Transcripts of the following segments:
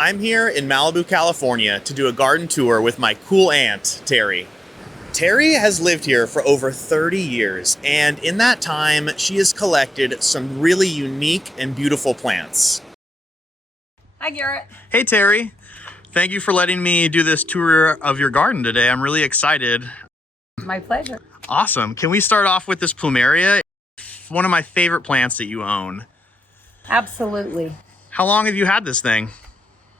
I'm here in Malibu, California to do a garden tour with my cool aunt, Teri. Teri has lived here for over 30 years, and in that time, she has collected some really unique and beautiful plants. Hi, Garrett. Hey, Teri. Thank you for letting me do this tour of your garden today. I'm really excited. My pleasure. Awesome. Can we start off with this plumeria? One of my favorite plants that you own. Absolutely. How long have you had this thing?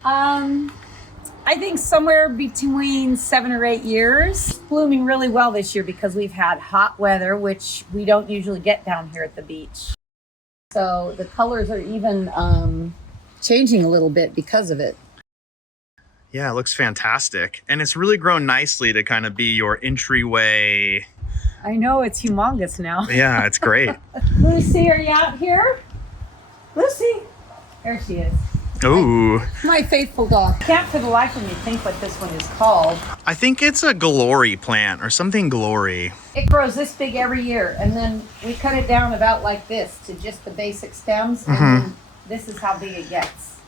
I think somewhere between 7 or 8 years. Blooming really well this year because we've had hot weather, which we don't usually get down here at the beach. So the colors are even changing a little bit because of it. Yeah, it looks fantastic. And it's really grown nicely to kind of be your entryway. I know, it's humongous now. Yeah, it's great. Lucy, are you out here? Lucy! There she is. Ooh. My faithful dog. I can't for the life of me think what this one is called. I think it's a glory plant or something glory. It grows this big every year, and then we cut it down about like this to just the basic stems, and then this is how big it gets.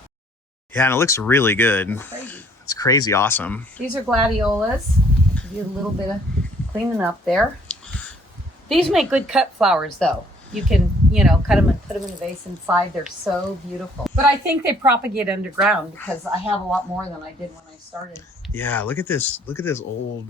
Yeah, and it looks really good. Crazy. It's crazy awesome. These are gladiolas. Do a little bit of cleaning up there. These make good cut flowers, though. You can, cut them and put them in a vase inside. They're so beautiful. But I think they propagate underground because I have a lot more than I did when I started. Yeah, look at this. Look at this old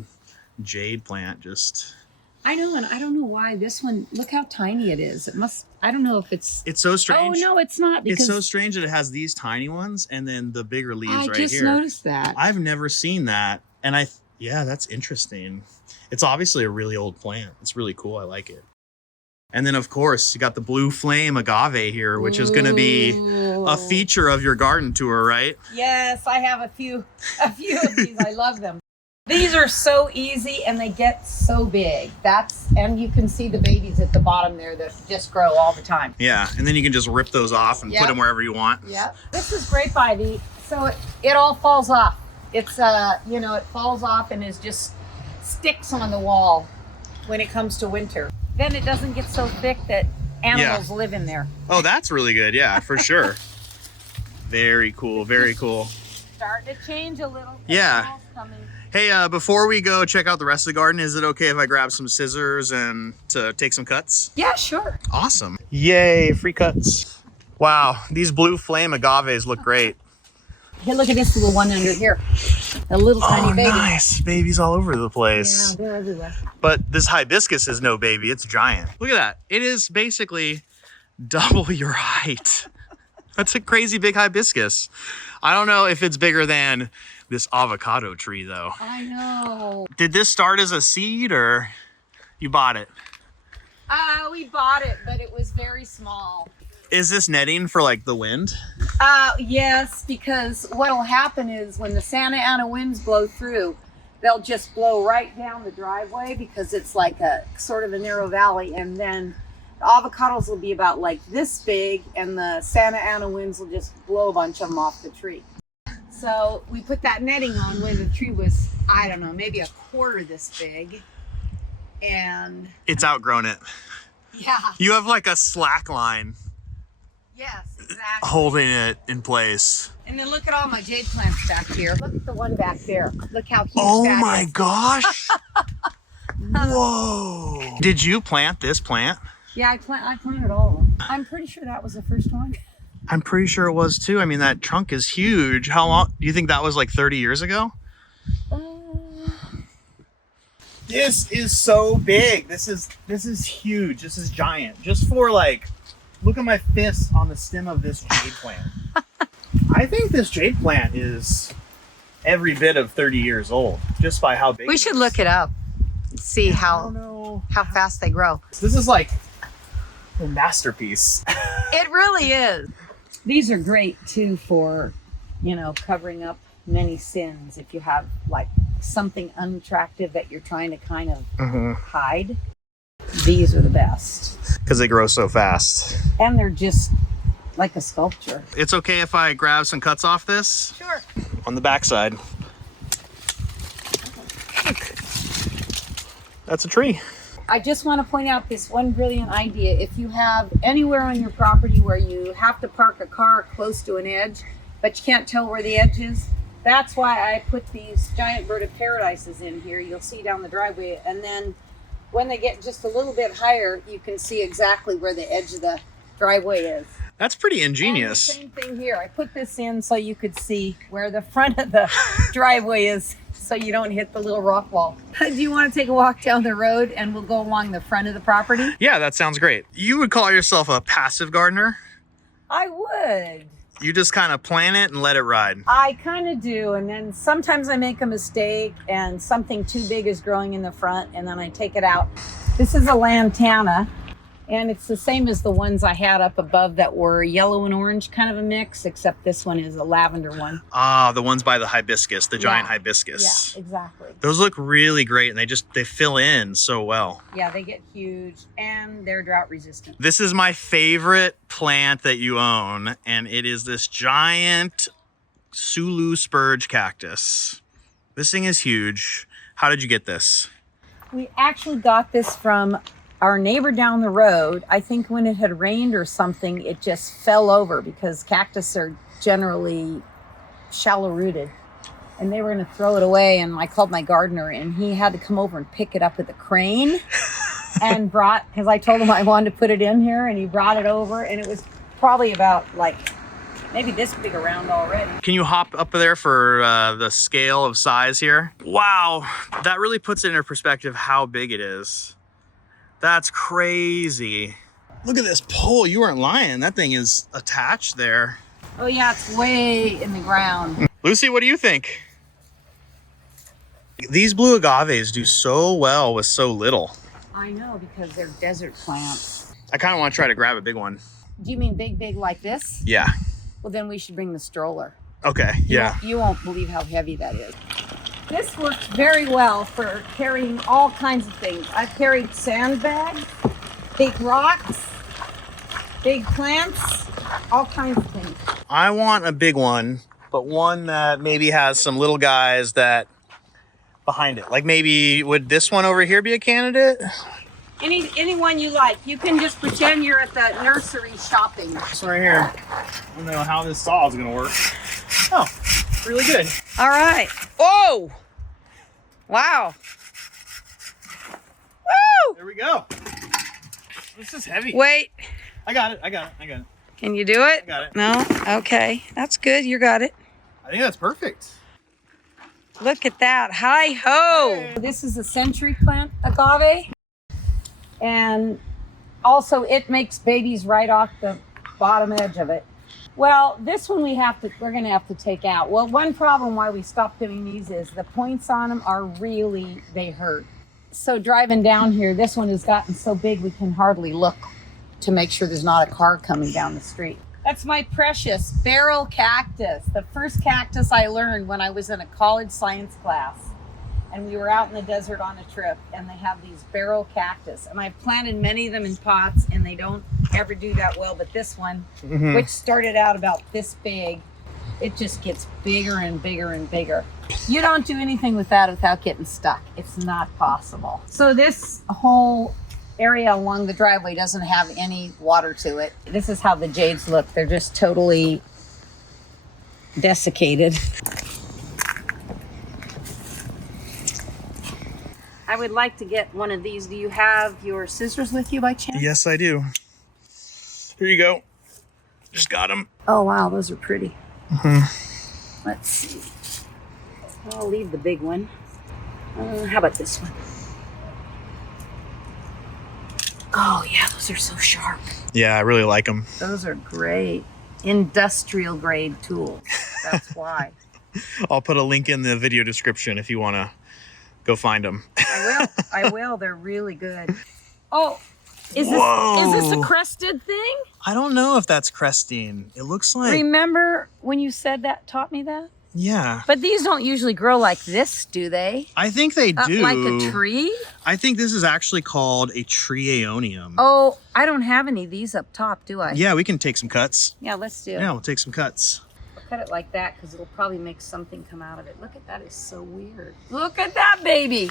jade plant just. I know, and I don't know why this one, look how tiny it is. It must, I don't know if it's so strange. Oh, no, it's not. Because It's so strange that it has these tiny ones and then the bigger leaves right here. I just noticed that. I've never seen that. And yeah, that's interesting. It's obviously a really old plant. It's really cool. I like it. And then, of course, you got the blue flame agave here, which is going to be a feature of your garden tour, right? Yes, I have a few of these. I love them. These are so easy and they get so big. And you can see the babies at the bottom there that just grow all the time. Yeah, and then you can just rip those off and put them wherever you want. Yep. This is grape ivy, so it all falls off. It's it falls off and is just sticks on the wall when it comes to winter. Then it doesn't get so thick that animals live in there. Oh, that's really good. Yeah, for sure. Very cool. Very cool. Starting to change a little. Yeah. Hey, before we go check out the rest of the garden, is it okay if I grab some scissors and to take some cuts? Yeah, sure. Awesome. Yay, free cuts. Wow, these blue flame agaves look great. Hey, look at this little one under here. A little tiny baby. Nice. Babies all over the place. Yeah, they're everywhere. But this hibiscus is no baby. It's giant. Look at that. It is basically double your height. That's a crazy big hibiscus. I don't know if it's bigger than this avocado tree, though. I know. Did this start as a seed or you bought it? We bought it, but it was very small. Is this netting for like the wind? Yes, because what'll happen is when the Santa Ana winds blow through, they'll just blow right down the driveway because it's like a sort of a narrow valley, and then the avocados will be about like this big, and the Santa Ana winds will just blow a bunch of them off the tree. So we put that netting on when the tree was, I don't know, maybe a quarter this big, and it's outgrown it. Yeah. You have like a slack line. Yes, exactly. Holding it in place. And then look at all my jade plants back here. Look at the one back there. Look how huge oh that my is. gosh. Whoa. Did you plant this plant? Yeah, I planted all of them. I'm pretty sure that was the first one. I'm pretty sure it was too. I mean, that trunk is huge. How long? Do you think that was like 30 years ago? This is so big. This is huge. This is giant. Just for like, look at my fist on the stem of this jade plant. I think this jade plant is every bit of 30 years old, just by how big. We should look it up, see how fast they grow. This is like a masterpiece. It really is. These are great too for, covering up many sins. If you have like something unattractive that you're trying to kind of hide, these are the best. Because they grow so fast. And they're just like a sculpture. It's okay if I grab some cuts off this? Sure. On the backside. That's a tree. I just want to point out this one brilliant idea. If you have anywhere on your property where you have to park a car close to an edge, but you can't tell where the edge is. That's why I put these giant bird of paradises in here. You'll see down the driveway, and then when they get just a little bit higher, you can see exactly where the edge of the driveway is. That's pretty ingenious. And the same thing here. I put this in so you could see where the front of the driveway is, so you don't hit the little rock wall. Do you want to take a walk down the road and we'll go along the front of the property? Yeah, that sounds great. You would call yourself a passive gardener? I would. You just kind of plant it and let it ride. I kind of do, and then sometimes I make a mistake and something too big is growing in the front, and then I take it out. This is a lantana, and it's the same as the ones I had up above that were yellow and orange, kind of a mix, except this one is a lavender one. Ah, the ones by the hibiscus, the giant hibiscus. Yeah, exactly. Those look really great, and they fill in so well. Yeah, they get huge, and they're drought resistant. This is my favorite plant that you own, and it is this giant Sulu spurge cactus. This thing is huge. How did you get this? We actually got this from our neighbor down the road. I think when it had rained or something, it just fell over because cactus are generally shallow rooted. And they were going to throw it away, and I called my gardener, and he had to come over and pick it up with a crane and brought, because I told him I wanted to put it in here, and he brought it over, and it was probably about like maybe this big around already. Can you hop up there for the scale of size here? Wow, that really puts it into perspective how big it is. That's crazy. Look at this pole. You weren't lying. That thing is attached there. Oh yeah, it's way in the ground. Lucy, what do you think? These blue agaves do so well with so little. I know, because they're desert plants. I kind of want to try to grab a big one. Do you mean big like this? Yeah. Well, then we should bring the stroller. Okay, yeah. You won't believe how heavy that is. This works very well for carrying all kinds of things. I've carried sandbags, big rocks, big plants, all kinds of things. I want a big one, but one that maybe has some little guys that behind it. Like maybe, would this one over here be a candidate? Anyone you like. You can just pretend you're at the nursery shopping. This one right here. I don't know how this saw is gonna work. Oh, really good. All right. Oh! Wow. Woo! There we go. This is heavy. Wait. I got it. Can you do it? I got it. No? Okay. That's good. You got it. I think that's perfect. Look at that. Hi ho. Hey. This is a century plant agave. And also it makes babies right off the bottom edge of it. Well, this one we're gonna have to take out. Well, one problem why we stopped doing these is the points on them are really, they hurt. So driving down here, this one has gotten so big we can hardly look to make sure there's not a car coming down the street. That's my precious barrel cactus. The first cactus I learned when I was in a college science class. And we were out in the desert on a trip, and they have these barrel cactus. And I've planted many of them in pots, and they don't ever do that well. But this one, which started out about this big, it just gets bigger and bigger and bigger. You don't do anything with that without getting stuck. It's not possible. So this whole area along the driveway doesn't have any water to it. This is how the jades look. They're just totally desiccated. I would like to get one of these. Do you have your scissors with you by chance? Yes, I do. Here you go. Just got them. Oh, wow. Those are pretty. Let's see. I'll leave the big one. How about this one? Oh, yeah. Those are so sharp. Yeah, I really like them. Those are great. Industrial grade tools. That's why. I'll put a link in the video description if you want to go find them. I will. They're really good. Oh, is this a crested thing? I don't know if that's crestine. It looks like... Remember when you said that, taught me that? Yeah. But these don't usually grow like this, do they? I think they do. Like a tree? I think this is actually called a treaonium. Oh, I don't have any of these up top, do I? Yeah, we can take some cuts. Yeah, let's do it. Yeah, we'll take some cuts. I'll cut it like that because it'll probably make something come out of it. Look at that. It's so weird. Look at that baby.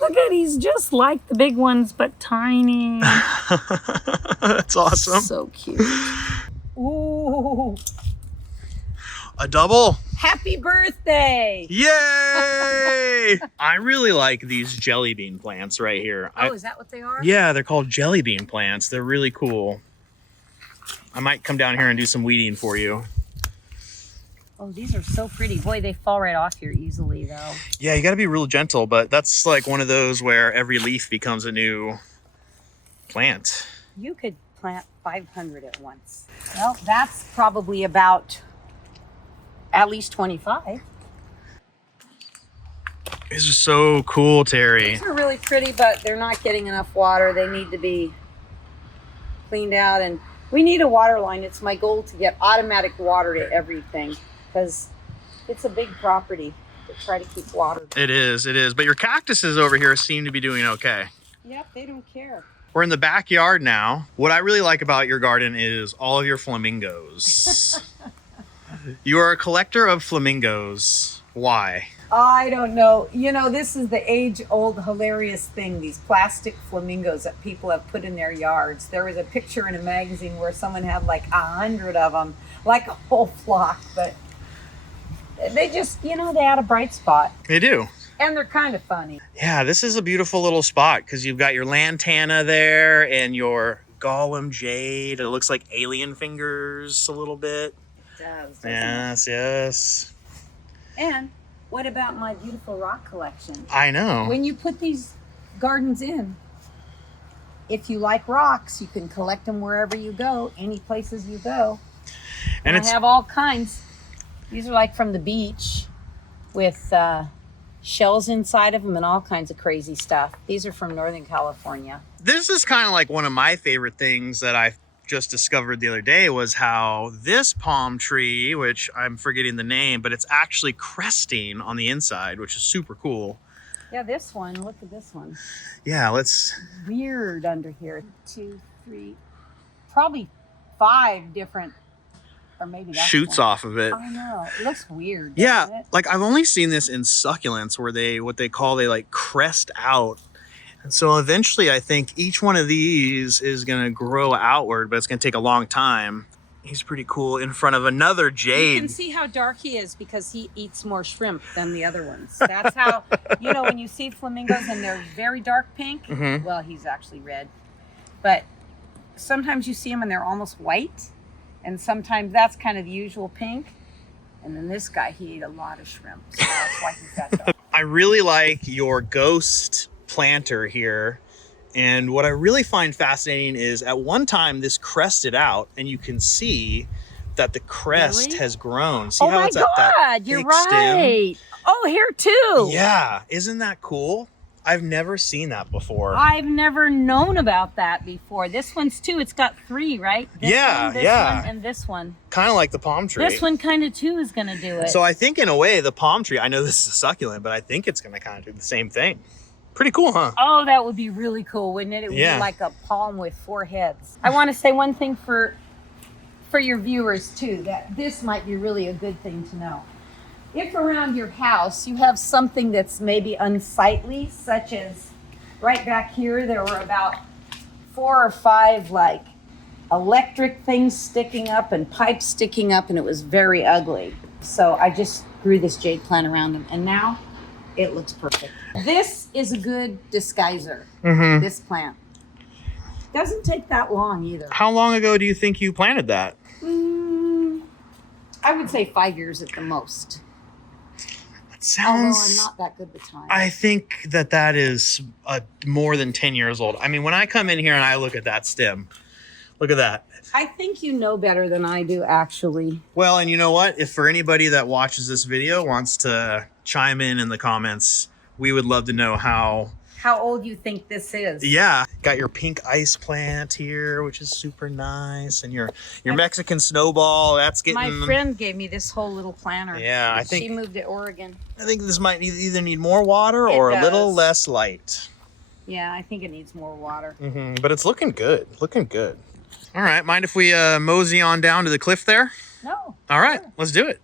Look at, he's just like the big ones, but tiny. That's awesome. So cute. Ooh. A double. Happy birthday! Yay! I really like these jelly bean plants right here. Oh, is that what they are? Yeah, they're called jelly bean plants. They're really cool. I might come down here and do some weeding for you. Oh, these are so pretty. Boy, they fall right off here easily, though. Yeah, you got to be real gentle, but that's like one of those where every leaf becomes a new plant. You could plant 500 at once. Well, that's probably about at least 25. These are so cool, Terry. These are really pretty, but they're not getting enough water. They need to be cleaned out, and we need a water line. It's my goal to get automatic water to everything because it's a big property to try to keep water. It is. But your cactuses over here seem to be doing okay. Yep, they don't care. We're in the backyard now. What I really like about your garden is all of your flamingos. You are a collector of flamingos. Why? I don't know. You know, this is the age-old hilarious thing, these plastic flamingos that people have put in their yards. There was a picture in a magazine where someone had like 100 of them, like a whole flock, but they just, you know, they add a bright spot. They do. And they're kind of funny. Yeah, this is a beautiful little spot because you've got your lantana there and your Gollum jade. It looks like alien fingers a little bit. It does. Yes, yes. And what about my beautiful rock collection? I know. When you put these gardens in, if you like rocks, you can collect them wherever you go, any places you go. And I have all kinds. These are like from the beach with shells inside of them and all kinds of crazy stuff. These are from Northern California. This is kind of like one of my favorite things that I just discovered the other day was how this palm tree, which I'm forgetting the name, but it's actually cresting on the inside, which is super cool. Yeah, this one, look at this one. Yeah, let's... Weird under here. 2, 3, probably 5 different, or maybe that's shoots one. Off of it. I know, it looks weird. Yeah, Doesn't it? like I've only seen this in succulents where they like crest out. And so eventually I think each one of these is going to grow outward, but it's going to take a long time. He's pretty cool in front of another jade. You can see how dark he is because he eats more shrimp than the other ones. That's how, you know, when you see flamingos and they're very dark pink, well, he's actually red. But sometimes you see them and they're almost white. And sometimes that's kind of the usual pink. And then this guy, he ate a lot of shrimp. So that's why he's that dark. I really like your ghost planter here. And what I really find fascinating is at one time this crested out and you can see that the crest has grown. See how it's at that you're thick right. stem? Oh, here too. Yeah, isn't that cool? I've never seen that before. I've never known about that before. This one's too. It's got 3, right? This one, this one, and this one. Kind of like the palm tree. This one kind of too is going to do it. So I think in a way the palm tree, I know this is a succulent, but I think it's going to kind of do the same thing. Pretty cool, huh? Oh, that would be really cool, wouldn't it? It would be like a palm with 4 heads. I want to say one thing for your viewers too, that this might be really a good thing to know. If around your house you have something that's maybe unsightly, such as right back here, there were about 4 or 5 like electric things sticking up and pipes sticking up, and it was very ugly. So I just grew this jade plant around them, and now it looks perfect. This is a good disguiser, this plant. Doesn't take that long either. How long ago do you think you planted that? I would say 5 years at the most. Sounds, although I'm not that good with time. I think that is more than 10 years old. I mean, when I come in here and I look at that stem, look at that. I think you know better than I do, actually. Well, and you know what? If for anybody that watches this video wants to chime in the comments, we would love to know how old you think this is. Yeah. Got your pink ice plant here, which is super nice. And your Mexican snowball, that's getting... My friend gave me this whole little planter. Yeah, I think... She moved to Oregon. I think this might either need more water or a little less light. Yeah, I think it needs more water. But it's looking good. Looking good. All right. Mind if we mosey on down to the cliff there? No. All right. Sure. Let's do it.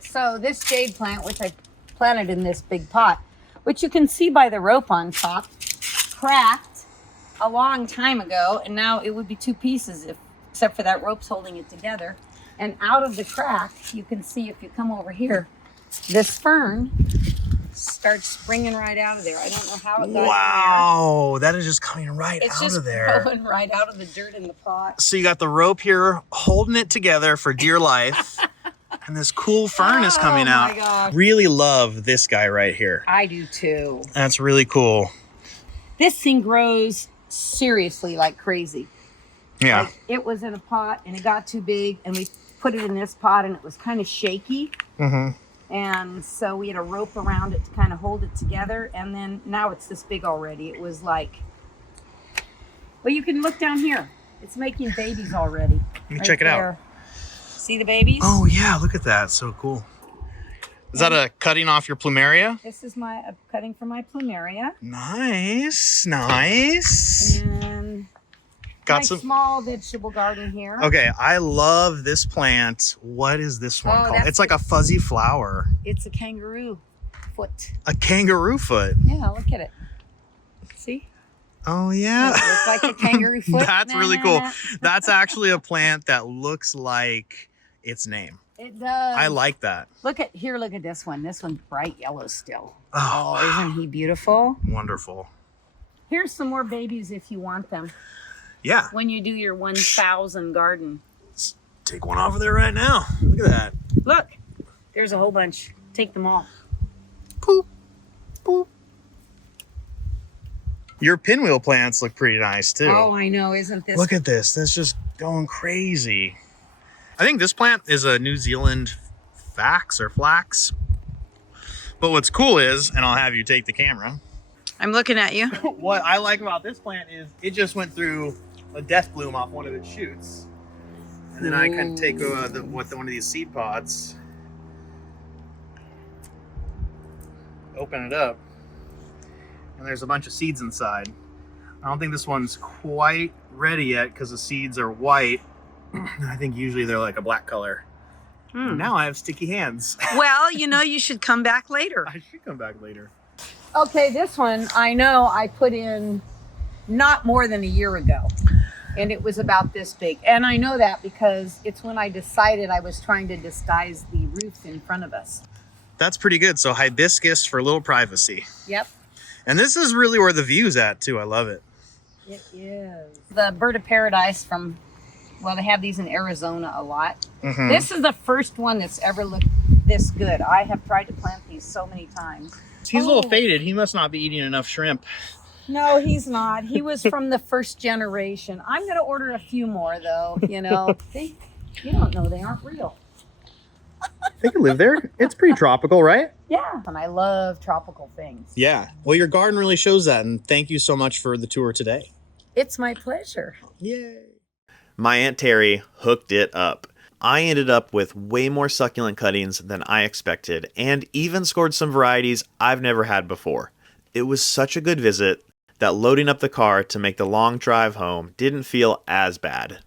So this jade plant, which I planted in this big pot, which you can see by the rope on top, cracked a long time ago, and now it would be 2 pieces except for that rope's holding it together. And out of the crack, you can see if you come over here, this fern starts springing right out of there. I don't know how it got in there. Wow, that is just coming right It's out just of there. growing right out of the dirt in the pot. So you got the rope here holding it together for dear life. And this cool fern is coming out. Oh my gosh. Really love this guy right here. I do too. That's really cool. This thing grows seriously like crazy. Yeah. Like, it was in a pot and it got too big and we put it in this pot and it was kind of shaky. Mm-hmm. And so we had a rope around it to kind of hold it together. And then now it's this big already. It was like, well, you can look down here. It's making babies already. Let me check it out. See the babies? Oh, yeah. Look at that. So cool. Is that a cutting off your plumeria? This is my cutting from my plumeria. Nice. Nice. And Got my some small vegetable garden here. Okay, I love this plant. What is this one called? that's It's like a fuzzy flower. It's a kangaroo foot. A kangaroo foot. Yeah, look at it. See? Oh, yeah. Does it look like a kangaroo foot? That's really cool. That's actually a plant that looks like its name. It does. I like that. Look at this one. This one's bright yellow still. Oh, Isn't he beautiful? wonderful. Here's some more babies if you want them. Yeah. When you do your 1,000 garden. Let's take one off of there right now. Look at that. Look, there's a whole bunch. Take them all. Poop. Poop. Your pinwheel plants look pretty nice too. Oh, I know. Isn't this? Look at this. That's just going crazy. I think this plant is a New Zealand flax. But what's cool is, and I'll have you take the camera. I'm looking at you. What I like about this plant is it just went through a death bloom off one of its shoots. And then I can take one of these seed pods, open it up, and there's a bunch of seeds inside. I don't think this one's quite ready yet because the seeds are white. I think usually they're like a black color. And now I have sticky hands. Well, you should come back later. I should come back later. Okay, this one I know I put in not more than a year ago. And it was about this big. And I know that because it's when I decided I was trying to disguise the roof in front of us. That's pretty good. So hibiscus for a little privacy. Yep. And this is really where the view's at too. I love it. It is. The bird of paradise from, well, they have these in Arizona a lot. Mm-hmm. This is the first one that's ever looked this good. I have tried to plant these so many times. He's a little faded. He must not be eating enough shrimp. No, he's not. He was from the first generation. I'm going to order a few more, though. You don't know they aren't real. They can live there. It's pretty tropical, right? Yeah. And I love tropical things. Yeah. Well, your garden really shows that. And thank you so much for the tour today. It's my pleasure. Yay. My Aunt Teri hooked it up. I ended up with way more succulent cuttings than I expected and even scored some varieties I've never had before. It was such a good visit that loading up the car to make the long drive home didn't feel as bad.